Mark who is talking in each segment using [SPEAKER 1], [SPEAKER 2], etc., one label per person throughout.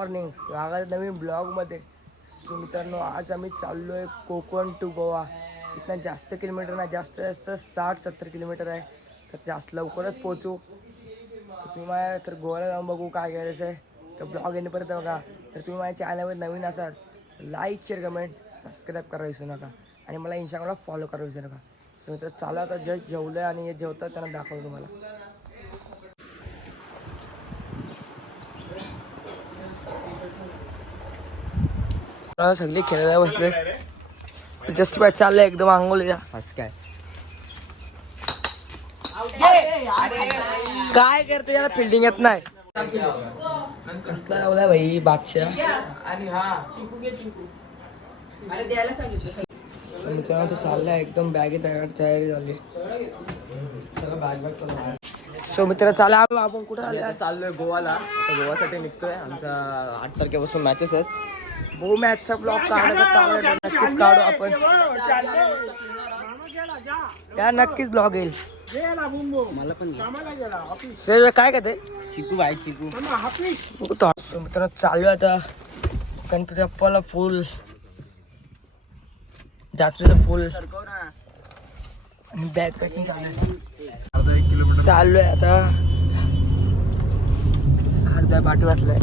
[SPEAKER 1] Morning स्वागत नवीन ब्लॉगमध्ये. So मित्रांनो आज आम्ही चाललो आहे कोकण टू गोवा. इथनं जास्त किलोमीटर नाही जास्त जास्त साठ सत्तर किलोमीटर आहे. तर जास्त लवकरच पोचू तर तुम्ही माझ्या तर गोव्याला जाऊन बघू काय करायचं आहे. तर ब्लॉग येण्यापर्यंत बघा. तर तुम्ही माझ्या चॅनलवर नवीन असाल लाईक शेअर कमेंट सबस्क्राईब करा विसरू नका. आणि मला इंस्टाग्रामला फॉलो करा विसरू नका. सो मित्र चालू आता जस्ट जेवलं आणि हे जेवतात त्यांना दाखवतो तुम्हाला. सगळे खेळायला बसले जस्ट बॅट चाललंय एकदम
[SPEAKER 2] असं काय?
[SPEAKER 1] काय करते याला फिल्डिंग येत नाही. कसला लावलाय भाई बादशाह? मित्रांनो तो चाललाय एकदम बॅगेत तयारी झाली. सो मित्र चालला आपण कुठं आले
[SPEAKER 2] चाललोय गोवाला. आता गोवासाठी निघतोय. आमचा आठ तारखेपासून मॅचेस आहेत.
[SPEAKER 1] भाऊ मॅचचा ब्लॉग काढायचा काढायचा नक्कीच काढू आपण. त्या नक्कीच ब्लॉग येईल.
[SPEAKER 2] मला पण
[SPEAKER 1] सर काय काय ते
[SPEAKER 2] चिकू. बाय चिकू
[SPEAKER 1] So, मित्रांनो चालू आहे आता. गणपती बाप्पाला फुल. जात्रेचं फुल. आणि बॅग पॅकिंग चालू आहे. चालू आहे आता. अर्ध्या पाठी वाचलाय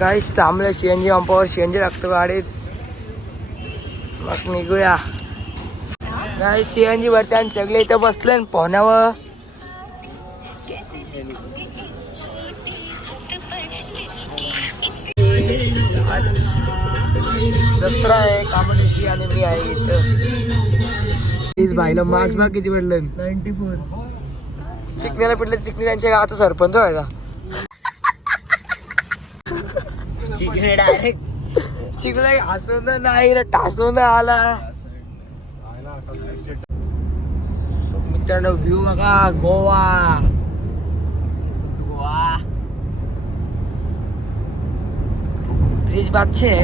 [SPEAKER 1] काहीच थांबलं सीएनजी पंपावर सीएनजी लागतो गाडीत. मग निघूया. नाही सीएनजी वरती आणि सगळे इथं बसले पोहण्यावर. जत्रा आहे कामडीची आणि मी आहे इथं. प्लीज भाईला मार्क्स बघ किती पडले नाईन्टी फोर चिकण्याला पडले चिकणी त्यांच्या गावाचा सरपंच आहे का?
[SPEAKER 2] चिकने डायरेक्ट
[SPEAKER 1] चिकण्याला हसवून नाही रे टासून आला. मित्रांनो व्ह्यू बघा गोवा.
[SPEAKER 2] वा
[SPEAKER 1] ब्रिज बादशे.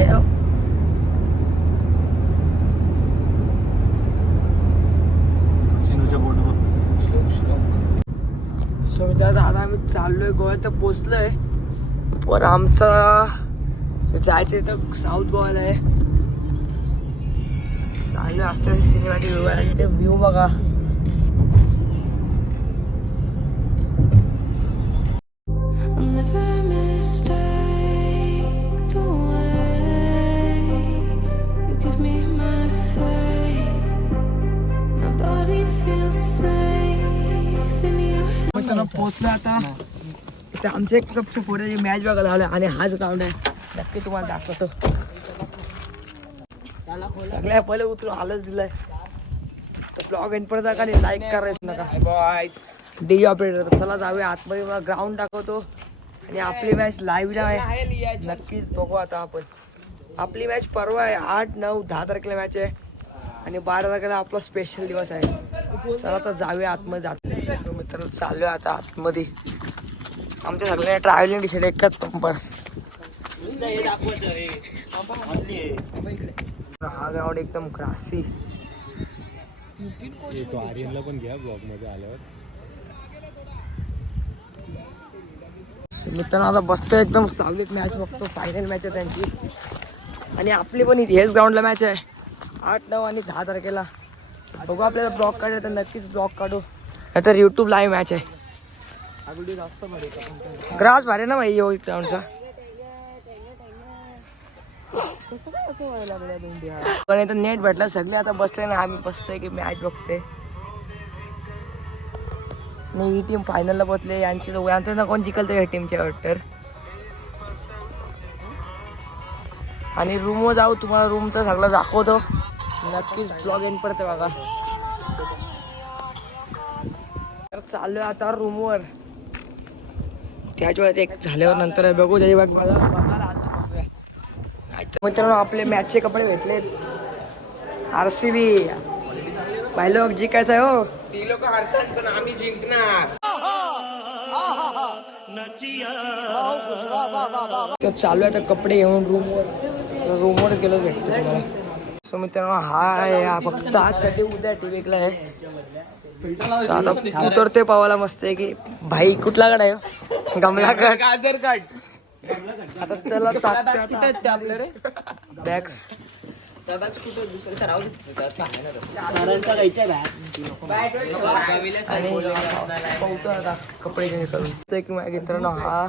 [SPEAKER 1] सो मित्रांनो आता आम्ही चाललोय गोव्यात पोचलोय पण आमचा जायचं तर साऊथ गोवाला आहे. चाललोय असतं सिनेमॅटिक व्ह्यू आणि ते व्ह्यू बघा. पोचलो आता. इथे आमचे एक कपचे पोऱ्याची मॅच बघायला आले आणि हाच ग्राउंड आहे. नक्की तुम्हाला दाखवतो. सगळ्या पहिले उतरून आलंच दिलंय. ब्लॉग एंड पर्यंत आणि लाईक करायचं नका. डी ऑपरेटर तर चला जाऊया. आतमध्ये मला ग्राउंड दाखवतो. आणि आपली मॅच लाईव्ह आहे. नक्कीच बघू आता आपण. आपली मॅच परवा आहे. आठ नऊ दहा तारखेला मॅच आहे. आणि बारा तारखेला आपला स्पेशल दिवस आहे. चला आता जाऊया आतमध्ये. जातो मित्रांनो चालूया आता आतमध्ये. आमच्या सगळ्या ट्रॅव्हलिंग डिसाईड एकच बस हा ग्राउंड एकदम ग्रासी
[SPEAKER 2] तो आर्यनला पण घ्या ब्लॉगमध्ये आल्यावर.
[SPEAKER 1] मित्रांनो आता बसतो एकदम सावलीत मॅच बघतो फायनल मॅच आहे त्यांची. आणि आपली पण इथे हेच ग्राउंडला मॅच आहे. आठ नऊ आणि दहा तारखेला. बघू आपल्याला ब्लॉक काढायचं तर नक्कीच ब्लॉक काढू. नाहीतर यूट्यूब लाईव्ह मॅच आहे. ग्रास भारी ना भाई यो ग्राउंडचा पण इथं नेट भेटला सगळे आता बसले ना आम्ही बसतोय की मॅच बघते. नाही ही टीम फायनलला पोहोचले यांचे यांचं ना कोण जिंकलं या टीमच्या वाटतं आणि रूमवर जाऊ तुम्हाला रूम तर सगळं दाखवतो. नक्कीच ब्लॉग इन पडते बघा. तर चाललोय आता रूमवर त्याच्यावर एक झाल्यावर नंतर बघू त्याची बघ बघा बघायला आलो बघूया. नाहीतर मित्रांनो आपले मॅचचे कपडे भेटलेत. आर सी बी पाहिलं जिंकायचं आहे हो.
[SPEAKER 2] ती लोक हरतात पण आम्ही जिंकणार.
[SPEAKER 1] तर चालू आहे आता कपडे घेऊन रूमवर रूमवर गेलो भेटतो सो मित्रांनो हा आहे हा फक्त आजसाठी उद्या टी व्हीला आहे. तर आता उतरते पावाला मस्त आहे की भाई कुठला गड आहे गमला गड
[SPEAKER 2] गाजर काढ
[SPEAKER 1] आता चला टाकते आता
[SPEAKER 2] ते आपलं रे
[SPEAKER 1] बॅग्स
[SPEAKER 2] त्या बॅग कुठं दुसऱ्याचा राहू दे. त्यात काय आहे ना तसं.
[SPEAKER 1] आणि पाहतो आता कपडे चेंज करून तो एक मित्रांनो हा.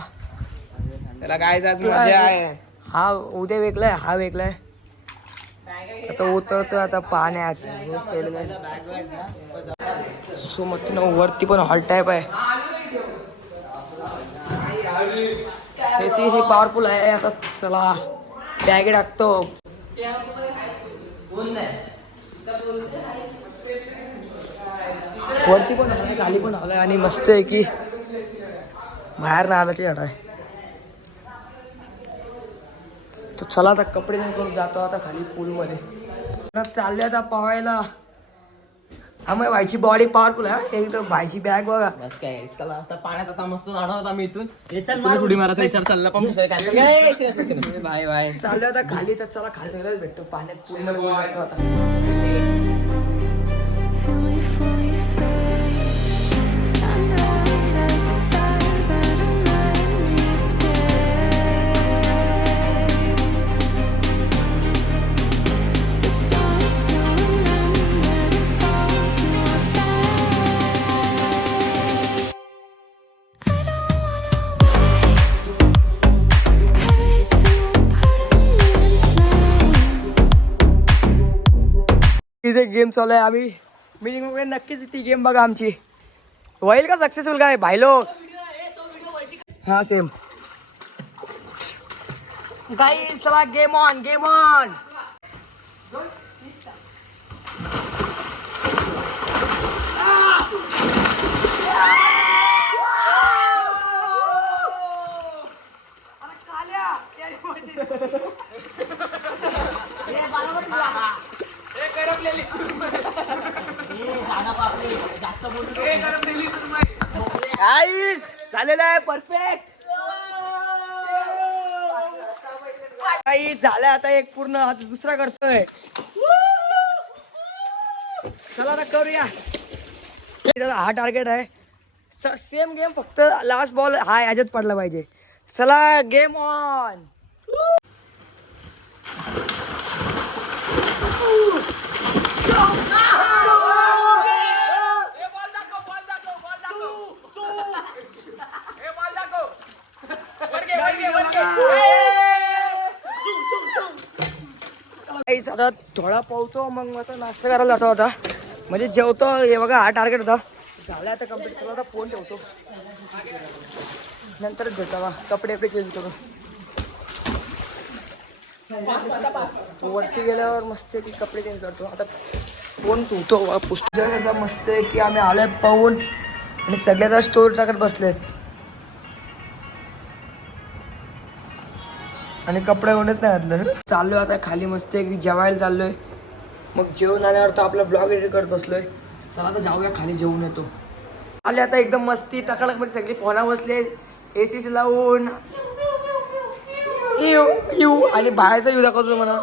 [SPEAKER 2] त्याला काय आज मजा आहे?
[SPEAKER 1] हा उद्या वेगळा आहे हा वेगळा आहे. आता उतरतोय आता पाण्यात. सो मग तिनं वरती पण हॉल टाईप आहे. हे पॉवरफुल आहे. आता चला बॅग टाकतो. वरती पण आलाय खाली पण आलाय आणि मस्त आहे की बाहेर नारळाची झाड आहे. तर चला आता कपडे नाही करून जातो आता खाली पूलमध्ये चालले आता पवायला हा मग व्हायची बॉडी पॉवरफुल आहे. एकदम व्हायची बॅग बघा.
[SPEAKER 2] बस काय चला आता पाण्यात आता मस्त जाणार होता मी इथून. इथूनच उडी मारायचा विचार चालला पण बाय बाय.
[SPEAKER 1] चालू आता खाली तर चला खाली भेटतो. पाण्यात पूलमध्ये गेम चालू आहे. आम्ही मिनिंग वगैरे नक्कीच ती गेम बघा आमची. होईल का सक्सेसफुल काय? भाईलो हा सेम गाई चला game on game on ice झालेलं आहे परफेक्ट काही झालंय आता एक पूर्ण आता दुसरा करतोय. चला आता करूया. हा टार्गेट आहे. सेम गेम फक्त लास्ट बॉल हा ह्याच्यात पडला पाहिजे. चला गेम ऑन काहीच आता थोडा पावतो मग आता नाश्ता करायला जातो आता. म्हणजे जेवतो हे बघा हा टार्गेट होता. झाला आता कंप्लीट केला आता फोन ठेवतो. नंतरच घेतो बा कपडे कपडे चेंज करू. वरती गेल्यावर मस्त की कपडे चेंज करतो. आता फोन तुटतो पुस्तक मस्त आहे की आम्ही आलोय पाहून. आणि सगळ्याचा स्टोर टाकत बसले आणि कपडे ओढत नाही घातलं चाललोय आता खाली मस्त एकदी जेवायला चाललोय. मग जेवण आल्यावर तो आपला ब्लॉग एडिट करत बसलोय. चला आता जाऊया खाली जेवून येतो. आले आता एकदम मस्ती टकाटकमध्ये सगळी फोना बसले ए सी सी लावून. येऊ येऊ आणि बाहेरचा येऊ दाखवतो म्हणा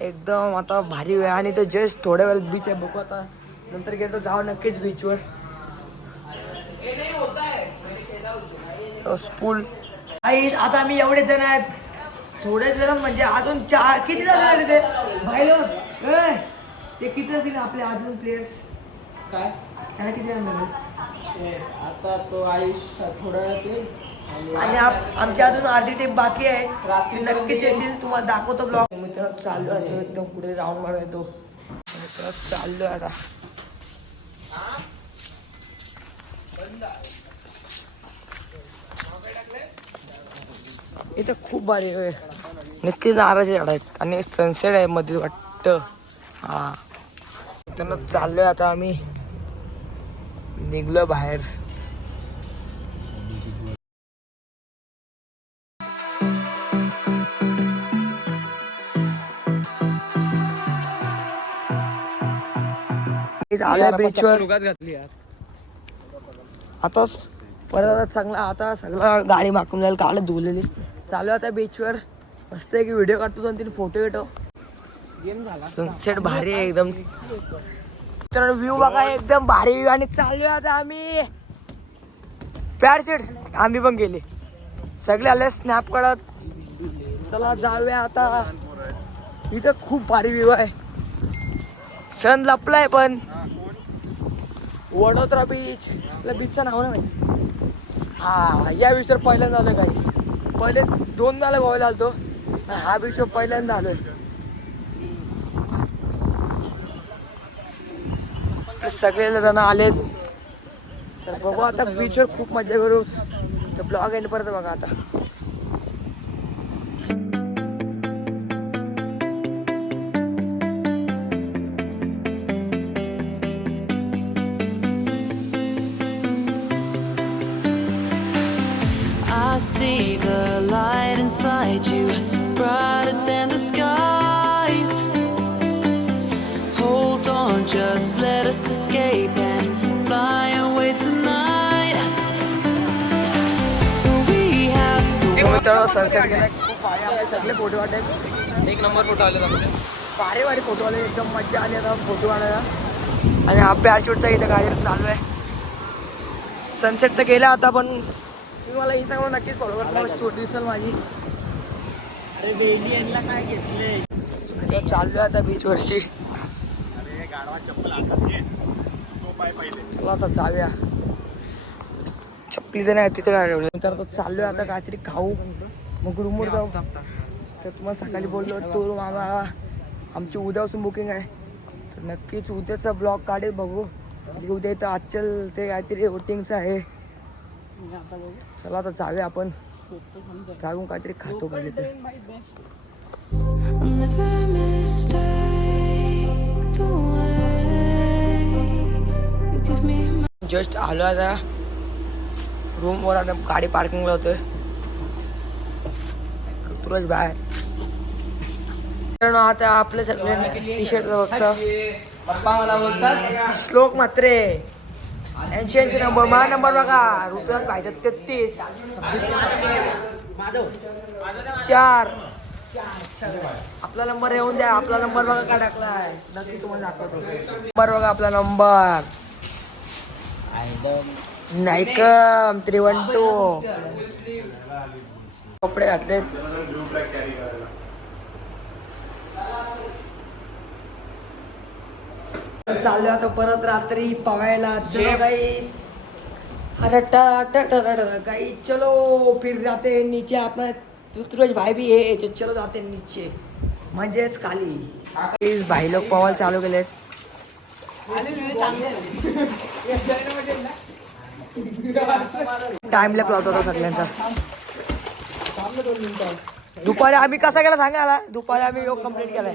[SPEAKER 1] एकदम आता भारी वेळ. आणि तो जस्ट थोड्या वेळात बीच आहे बघू आता. नंतर गेलो तर जाऊ नक्कीच बीचवर स्पूल. आई आता आम्ही एवढे जण आहेत. थोड्याच वेळात म्हणजे अजून चार किती जण आहेत ते भाईलो ए, ते किती असतील आपले अजून प्लेयर्स
[SPEAKER 2] काय?
[SPEAKER 1] त्याला किती जण झाले
[SPEAKER 2] आता तो आयुष थोड्या वेळात येईल.
[SPEAKER 1] आणि आप- आमची अजून अर्धी टेप बाकी आहे. रात्री नक्कीच येतील. तुम्हाला दाखवतो ब्लॉग मित्र चाललो आहे. तो एकदम पुढे राऊंड मारून येतो मित्र चाललो आहे आता. इथं खूप भारी आहे नुसती नारळाची झाड आहेत आणि सनसेट आहे मध्ये वाटतं. हा. इथून चाललोय आता आम्ही. निघलो बाहेर.
[SPEAKER 2] घातली
[SPEAKER 1] आता परत चांगला आता सगळं गाडी माकून जाईल काल धुवलेली. चालू आहे आता बीचवर मस्त आहे की व्हिडिओ काढतो दोन तीन फोटो येतो. सनसेट भारी आहे एकदम. तर व्ह्यू बघा एकदम भारी व्ह्यू आणि चालू आता आम्ही. पॅरसेट आम्ही पण गेले. सगळे आले स्नॅप काढत. चला जाऊया आता. इथं खूप भारी व्ह्यू आहे. सण लपलाय पण. वडोदरा बीच बीचचं नाव नाही माहिती. हा या बीचवर पहिल्यांदा आलं काहीच पहिले दोनदाला आलं गोव्याला आलतो. हा बीचवर पहिल्यांदा आलोय. सगळे जण आलेत. तर बघू आता बीचवर खूप मजा करू. तर ब्लॉग एंड परत बघा आता.
[SPEAKER 3] Inside you, brighter than the skies. Hold on, just let us escape and fly away tonight. We have the
[SPEAKER 1] मित्रांनो सनसेट गेला खूप भारी आपले सगळे फोटो
[SPEAKER 2] एक नंबर फोटो आले
[SPEAKER 1] भारी भारी फोटो आले एकदम मजा आली आता फोटो काढायला आणि हा पॅराशूटचा इथं काय चालू आहे. सनसेट तर गेला आता पण. तुम्ही मला इंस्टाग्राम नक्कीच फॉलो करा. तुम्हाला स्टोरी दिसेल माझी. तर चाललोय आता बीच वरची चला आता जाऊया. चपलीचं नाही तिथे काय ठेवलं तर आता चाललोय आता काहीतरी खाऊ. मग रूमवर जाऊ. तर तुम्हाला सकाळी बोललो तो रूम आम्हाला आमची उद्यापासून बुकिंग आहे. तर नक्कीच उद्याचा ब्लॉग काढेल बघू. म्हणजे उद्या इथं आजचल ते काहीतरी वोटिंगचं आहे. चला आता जाऊया आपण. जाऊन काहीतरी खातो पाहिजे
[SPEAKER 3] my
[SPEAKER 1] जस्ट आलो आता. रूमवर आता गाडी पार्किंगला होतोय. तुरंत बाय आता आपले सगळे टी शर्ट बघतो. श्लोक मात्रे. ऐंशी ऐंशी नंबर माझा नंबर बघा. रुपयात पाहिजे तेहतीस. चार. आपला नंबर येऊन द्या. आपला नंबर बघा काय टाकलाय. नक्की तुम्हाला दाखवतो. नंबर बघा आपला नंबर. नायकम का थ्री वन टू कपडे घातले चाललो आता परत रात्री पवायला चलो गाईस अरे गाईस चलो फिर जाते नीचे. अपना ऋतुराज भाई भी है चलो जाते नीचे. म्हणजेच खाली. भाई लोक पवायला चालू केले टाइम लॅप लावतो आता सगळ्यांचा. दुपारी आम्ही कसा केला सांगा दुपारी आम्ही योग कंप्लीट केलाय.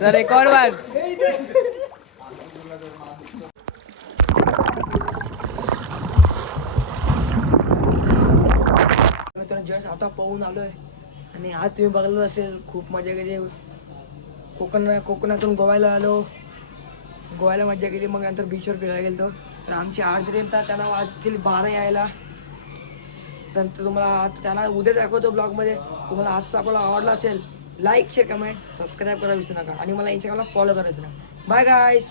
[SPEAKER 2] सर एक और बार।
[SPEAKER 1] मित्रांनो आता पाहून आलोय. आणि आज तुम्ही बघलं असेल खूप मजा केली. कोकण कोकणातून गोव्याला आलो. गोव्याला मजा केली मग नंतर बीचवर फिरायला गेलो तर आमची आठ तर त्यांना वाजतील बारा यायला. नंतर तुम्हाला आज त्यांना उद्या दाखवतो ब्लॉगमध्ये. तुम्हाला आजचा आपला आवडला असेल लाईक शेअर कमेंट सबस्क्राईब करा विसरू नका. आणि मला इंस्टाग्रामला फॉलो करायचं ना बाय गायस